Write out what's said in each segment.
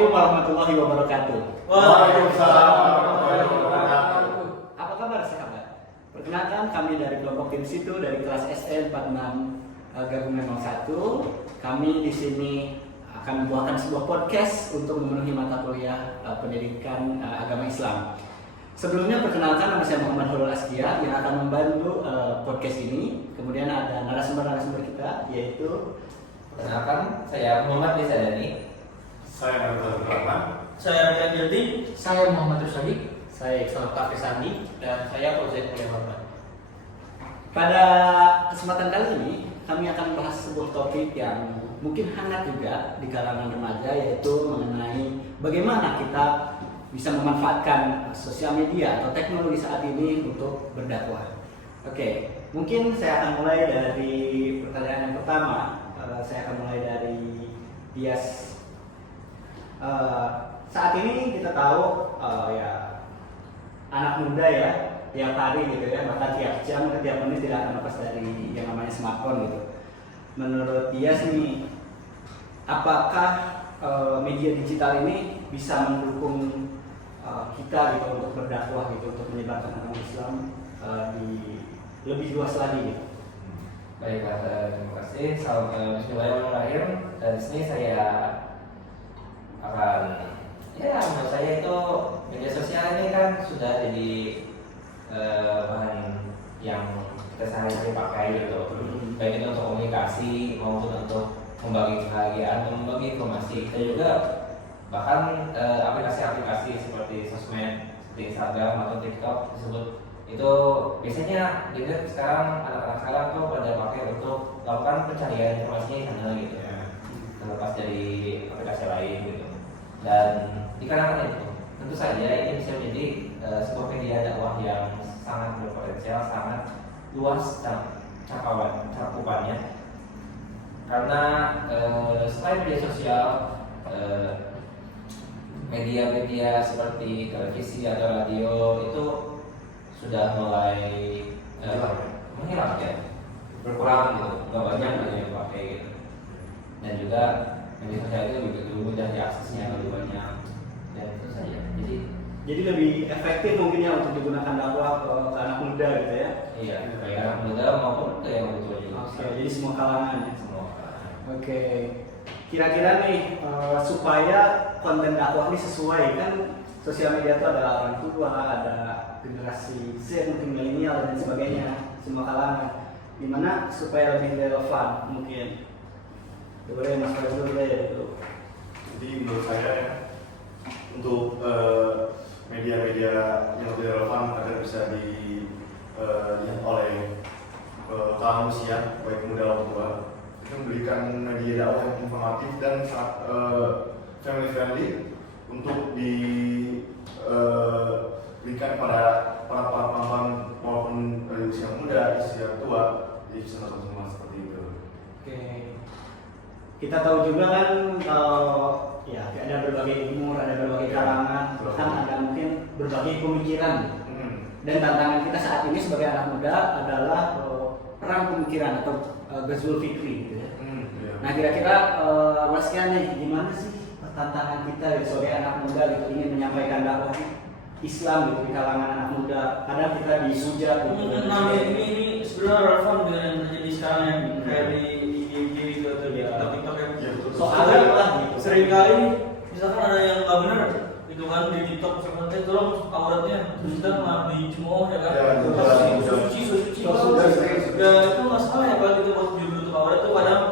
Assalamualaikum warahmatullahi wabarakatuh. Waalaikumsalam warahmatullahi wabarakatuh. Apa kabar sahabat? Perkenalkan kami dari kelompok tim situ dari kelas SE 46 gabungan 01. Kami di sini akan membuatkan sebuah podcast untuk memenuhi mata kuliah pendidikan agama Islam. Sebelumnya perkenalkan nama saya Muhammad Holul Askia yang akan membantu podcast ini. Kemudian ada narasumber kita yaitu perkenalkan saya Muhammad Desadani. Saya Nabil Rahman. Saya Rian Jadi. Saya Muhammad Rusadi. Saya Iksan Tafisani. Dan saya Fauzan Mulyaman. pada kesempatan kali ini kami akan membahas sebuah topik yang mungkin hangat juga di kalangan remaja, yaitu mengenai bagaimana kita bisa memanfaatkan sosial media atau teknologi saat ini untuk berdakwah. Oke, mungkin saya akan mulai dari pertanyaan yang pertama. Saya akan mulai dari Tias. Saat ini kita tahu ya anak muda ya tiap hari gitu ya, bahkan tiap jam, tiap menit tidak akan lepas dari yang namanya smartphone gitu. Menurut Tias nih, apakah media digital ini bisa mendukung kita gitu untuk berdakwah gitu, untuk menyebarkan agama Islam di lebih luas lagi gitu? Baiklah, terima kasih. Bismillahirrahmanirrahim. Dan di sini saya akan, menurut saya itu media sosial ini kan sudah jadi bahan yang kita sehari-hari pakai gitu. Baik itu untuk komunikasi maupun untuk membagi kebahagiaan dan membagi informasi. Kita juga bahkan aplikasi-aplikasi seperti sosmed, seperti Instagram atau TikTok tersebut itu biasanya juga sekarang anak-anak sekarang tuh pada pakai untuk melakukan pencarian informasinya di sana gitu ya, terlepas dari aplikasi lain gitu. Dan dikarenakan itu tentu saja ini bisa menjadi sebuah media dakwah yang sangat berpotensial, sangat luas cakupannya, karena selain media sosial, media-media seperti televisi atau radio itu sudah mulai menghilang ya, berkurang gitu, nggak banyak yang dipakai gitu. Dan juga media sosial itu lebih mudah diaksesnya, lebih banyak, dan itu saja. Jadi lebih efektif mungkin ya untuk digunakan dakwah ke anak muda gitu ya? Iya, baik anak muda maupun ke yang lebih tua juga. Oke, jadi semua kalangan ya? Semua kalangan. Oke, kira-kira nih supaya konten dakwah ini sesuai, kan sosial media itu ada orang tua, ada generasi Z, mungkin milenial dan sebagainya, semua kalangan. Gimana supaya lebih relevan mungkin? Boleh Mas Faizul dulu ya itu. Jadi menurut saya untuk media-media yang lebih relevan agar bisa dilihat oleh kalangan usia baik muda maupun tua, itu memberikan media dakwah yang informatif dan family friendly untuk diberikan pada para penonton maupun dari usia muda, usia tua, jadi bisa nonton semua seperti itu. Oke, kita tahu juga kan kalau ya ada berbagai umur, ada berbagai kalangan, bahkan ada mungkin berbagai pemikiran. Dan tantangan kita saat ini sebagai anak muda adalah perang pemikiran atau Ghazwul Fikri gitu ya. Nah kira-kira Mas Kian nih, gimana sih tantangan kita sebagai anak muda gitu, ingin menyampaikan dakwah Islam gitu di kalangan anak muda? Kadang kita dihujat gitu. Nah, ini sebenarnya relevan dengan yang terjadi sekarang yang kayak di IG gitu atau di TikTok ya. Soalnya lah gitu. Seringkali misalkan ada yang nggak benar itu kan di TikTok seperti tolong auratnya terus kita malah dicemooh ya kan. Suci. Ya itu masalah ya kalau kita buat tutup aurat itu kadang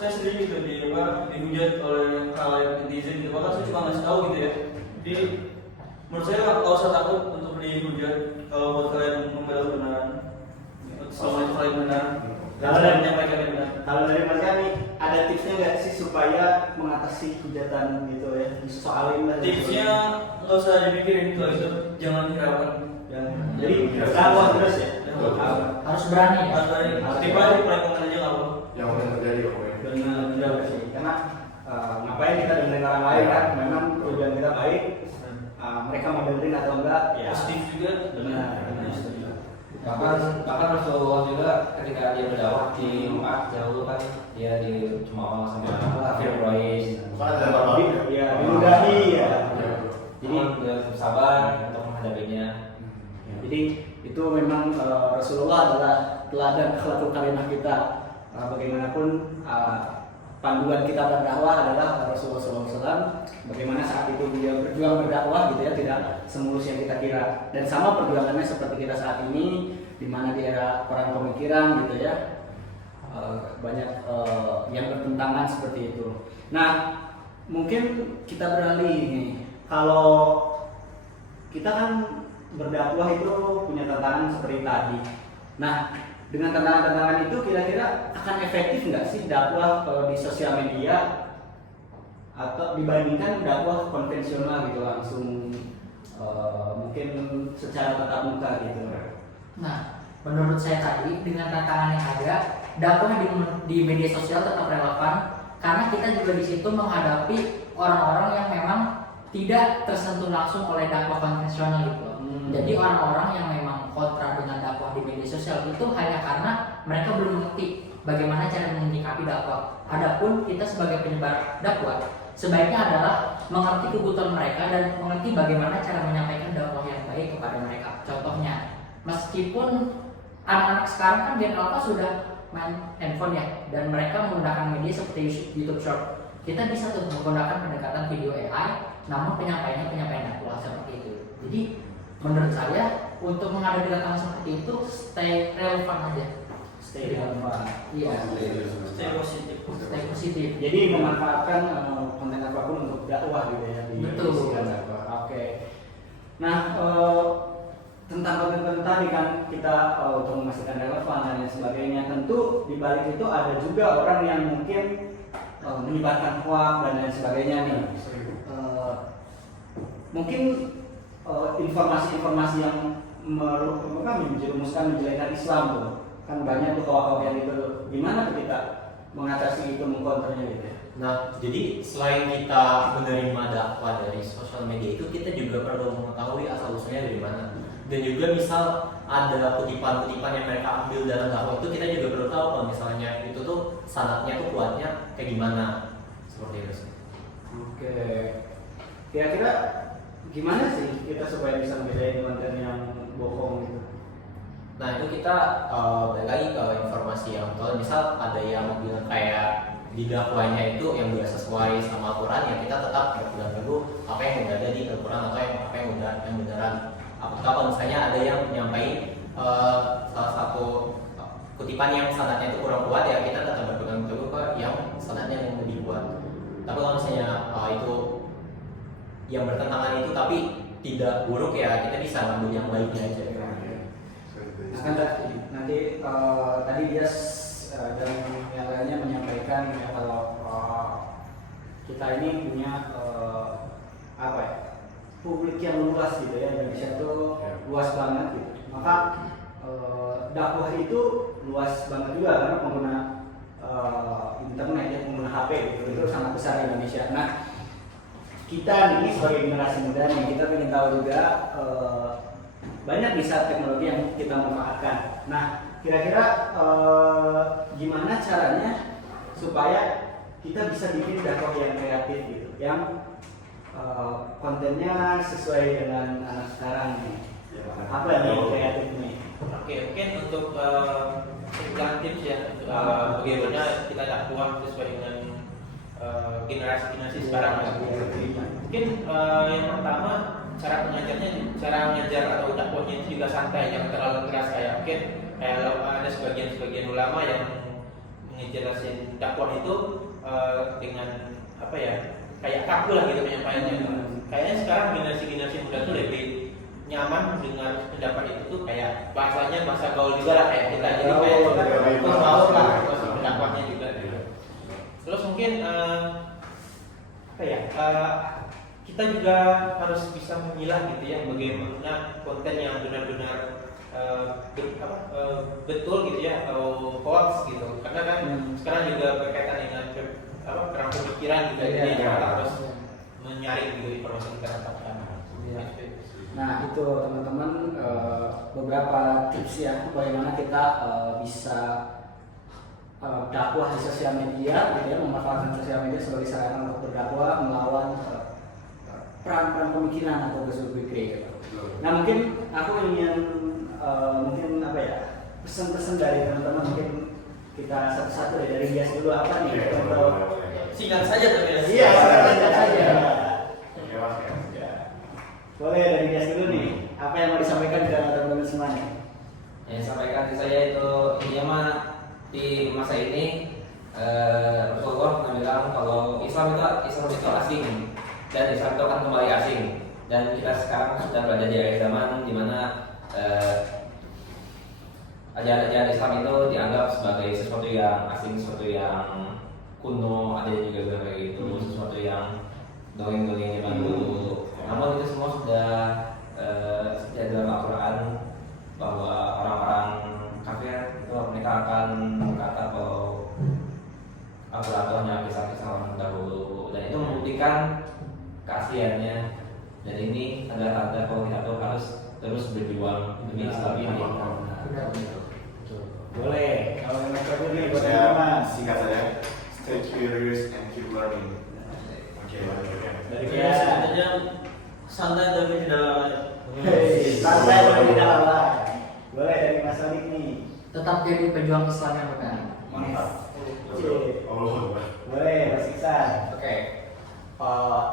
saya sendiri gitu dihujat oleh khalayak netizen gitu, bahkan saya cuma ngasih tahu gitu ya. Jadi menurut saya nggak usah takut untuk dihujat kalau buat kalian membela kebenaran, selama itu kalian benar. Kalau Kalian menyampaikan yang benar. Kalau dari Mas Kian nih, ada tipsnya nggak sih supaya mengatasi hujatan gitu ya, soal ini? Tipsnya nggak usah dipikirin itu jangan hiraukan. Jadi dakwah terus ya. Harus berani ya. Harus berani. Tiba aja pelancongan aja nggak apa. Yang udah terjadi pokoknya. Benar sih, karena ngapain kita dengerin orang lain kan? Memang tujuan kita baik, mereka mau dengerin atau enggak ya. Positif juga. Benar. Bahkan Rasulullah juga ketika dia berdakwah di Mekah jauh kan dia di cuma sama kafir Quraisy. Bukan ada apa-apa. Ya, diludahi untuk menghadapinya. Ya, jadi itu memang Rasulullah adalah teladan akhlakul karimah kita. Bagaimanapun panduan kita berdakwah adalah Rasulullah SAW. Bagaimana saat itu dia berjuang berdakwah gitu ya, tidak semulus yang kita kira. Dan sama perjuangannya seperti kita saat ini, di mana di era perang pemikiran gitu ya, banyak yang bertentangan seperti itu. Nah, mungkin kita beralih nih. Kalau kita kan berdakwah itu punya tantangan seperti tadi. Nah, dengan tantangan-tantangan itu kira-kira akan efektif nggak sih dakwah di sosial media atau dibandingkan dakwah konvensional gitu langsung mungkin secara tatap muka gitu. Nah, menurut saya tadi dengan tantangan yang ada, dakwah di media sosial tetap relevan karena kita juga di situ menghadapi orang-orang yang memang tidak tersentuh langsung oleh dakwah konvensional gitu. Jadi orang-orang yang memang kontra dengan dakwah di media sosial itu hanya karena mereka belum mengerti bagaimana cara menyikapi dakwah. Adapun kita sebagai penyebar dakwah sebaiknya adalah mengerti kebutuhan mereka dan mengerti bagaimana cara menyampaikan dakwah yang baik kepada mereka. Contohnya, meskipun anak-anak sekarang kan Gen Alpha sudah main handphone ya, dan mereka menggunakan media seperti YouTube Short, kita bisa tuh menggunakan pendekatan video AI, namun penyampaiannya penyampaian dakwah seperti itu. Jadi menurut saya untuk menghadapi tantangan seperti itu stay relevan aja. Stay relevan. Iya. Stay positif. Stay positif. Jadi memanfaatkan konten apapun untuk dakwah gitu ya di Betul. sisikan dakwah. Oke. Nah, tentang konten-konten tadi kan kita untuk memastikan relevan dan lain sebagainya. Tentu di balik itu ada juga orang yang mungkin menyebarkan hoax dan lain sebagainya nih. Mungkin informasi-informasi yang menjerumuskan menjelekan Islam tuh kan banyak tuh hoax yang itu. Gimana tuh kita mengatasi itu, mengkonternya gitu ya? Nah, jadi selain kita menerima dakwah dari sosial media itu, kita juga perlu mengetahui asal usulnya dari mana. Dan juga misal ada kutipan-kutipan yang mereka ambil dalam dakwah itu, kita juga perlu tahu kalau misalnya itu tuh sanadnya tuh kuatnya kayak gimana, seperti itu sih. Oke. Kira-kira gimana sih kita supaya bisa membedain konten yang bohong gitu? Nah, itu kita balik lagi ke informasi yang betul. Misal ada yang bilang kayak di dakwahnya itu yang udah sesuai sama Al-Quran, ya kita tetap berpegang teguh apa yang udah ada di Al-Quran atau apa yang udah yang beneran. Apakah kalau misalnya ada yang menyampaikan salah satu kutipan yang sanadnya itu kurang kuat, ya kita tetap berpegang teguh ke yang sanadnya yang lebih kuat. Tapi kalau misalnya itu yang bertentangan itu tapi tidak buruk, ya kita bisa ngambil yang baiknya aja. Nah, kan nanti tadi dia dan yang lainnya menyampaikan ya, kalau kita ini punya apa ya, publik yang luas gitu ya, Indonesia itu luas banget gitu. Maka dakwah itu luas banget juga karena pengguna internet ya, pengguna HP gitu, itu sangat besar di Indonesia. Nah, kita ini sebagai generasi muda nih, kita ingin tahu juga banyak bisa teknologi yang kita manfaatkan. Nah, kira-kira gimana caranya supaya kita bisa bikin dakwah yang kreatif gitu, yang kontennya sesuai dengan anak sekarang nih. Apa nih kreatif nih? Oke, mungkin untuk tips ya, bagaimana kita dakwah sesuai dengan generasi sekarang ya. Mungkin yang pertama, cara mengajar atau dakwahnya itu juga santai, jangan terlalu keras. Kayak mungkin ada sebagian ulama yang ngejelasin dakwah itu dengan apa ya, kayak kaku lah gitu penyampaiannya. Kayaknya sekarang generasi muda tuh lebih nyaman dengan pendapat itu tuh, kayak bahasanya bahasa gaul juga lah kayak kita. Jadi kayak kita tahu lah pendakwahnya juga. Terus mungkin apa ya, kita juga harus bisa memilah gitu ya, bagaimana konten yang benar-benar betul gitu ya, atau hoax gitu. Karena kan sekarang juga berkaitan dengan perang pemikiran gitu, jadi kita harus menyaring gitu informasi yang kita dapatkan. Nah, itu teman-teman beberapa tips ya bagaimana kita bisa dakwah di sosial media gitu ya, memanfaatkan sosial media sebagai sarana untuk berdakwah melawan peran-peran pemikiran atau bersulit gitu. Nah mungkin aku ingin mungkin apa ya, pesan-pesan dari teman-teman, mungkin kita satu-satu dari Dias dulu apa nih untuk Singkat saja tapi ya. iya singkat saja. Oke mas ya. Boleh dari Dias dulu nih, apa yang mau disampaikan ke teman-teman semuanya? Yang sampaikan ke saya itu intinya mah di masa ini Rasulullah pernah bilang kalau Islam itu asing dan Islam itu akan kembali asing, dan kita sekarang sudah berada di akhir zaman di mana ajaran-ajaran Islam itu dianggap sebagai sesuatu yang asing, sesuatu yang kuno, ada yang juga bilang kayak gitu, sesuatu yang dongeng-dongeng zaman dulu. Namun itu semua sudah sejak dalam Al-Quran bahwa orang-orang kafir itu mereka akan berkata kalau Al-Quran itu hanya kisah-kisah orang dahulu, dan itu membuktikan keasliannya. Dan ini adalah tanda kalau kita tuh harus terus berjuang demi Islam ini. Boleh, kalau yang Mas Robi nih buat Saya teman-teman. singkat saja, stay curious and keep learning. Oke. Dari Ya, Dias. sebenarnya santai tapi tidak lalai. Hei, santai tapi tidak lalai. Boleh dari Mas Robi nih. Tetap jadi pejuang Islam yang benar. Mantap. Oke. Oh, Boleh, Mas Iksan. Oke.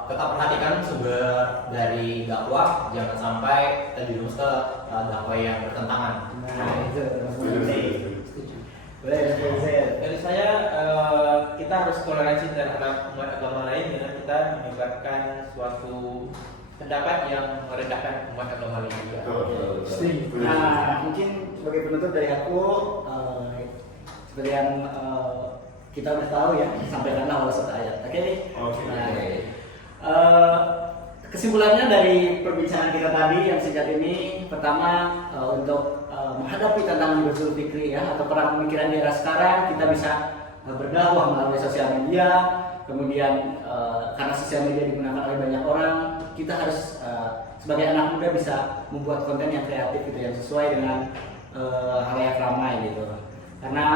Tetap perhatikan sumber dari dakwah, jangan sampai terjerumus ke dakwah yang bertentangan. Nah, itu Mas setuju, Robi. setuju. Boleh, Mas Faisal. Dari saya, kita harus toleransi terhadap umat agama lain dengan kita menyebarkan suatu pendapat yang merendahkan umat agama lain juga. Betul. Nah, mungkin sebagai penutup dari aku, seperti yang kita udah tahu ya, sampaikanlah Allah satu ayat. Oke nih. Oke. Nah, kesimpulannya dari perbincangan kita tadi yang singkat ini, pertama untuk menghadapi tantangan berzul fikri ya atau perang pemikiran di era sekarang, kita bisa berdakwah melalui sosial media. Kemudian karena sosial media digunakan oleh banyak orang, kita harus sebagai anak muda bisa membuat konten yang kreatif gitu, yang sesuai dengan halayak ramai gitu. Karena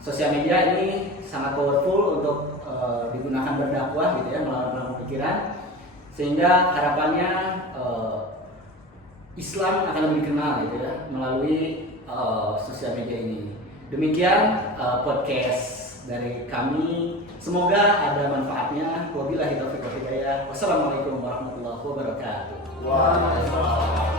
sosial media ini sangat powerful untuk digunakan berdakwah gitu ya, melawan perang pemikiran, sehingga harapannya Islam akan lebih dikenal gitu ya melalui sosial media ini. Demikian podcast dari kami. Semoga ada manfaatnya. Wabillahi taufiq wal hidayah. Wassalamualaikum warahmatullahi wabarakatuh. Wah.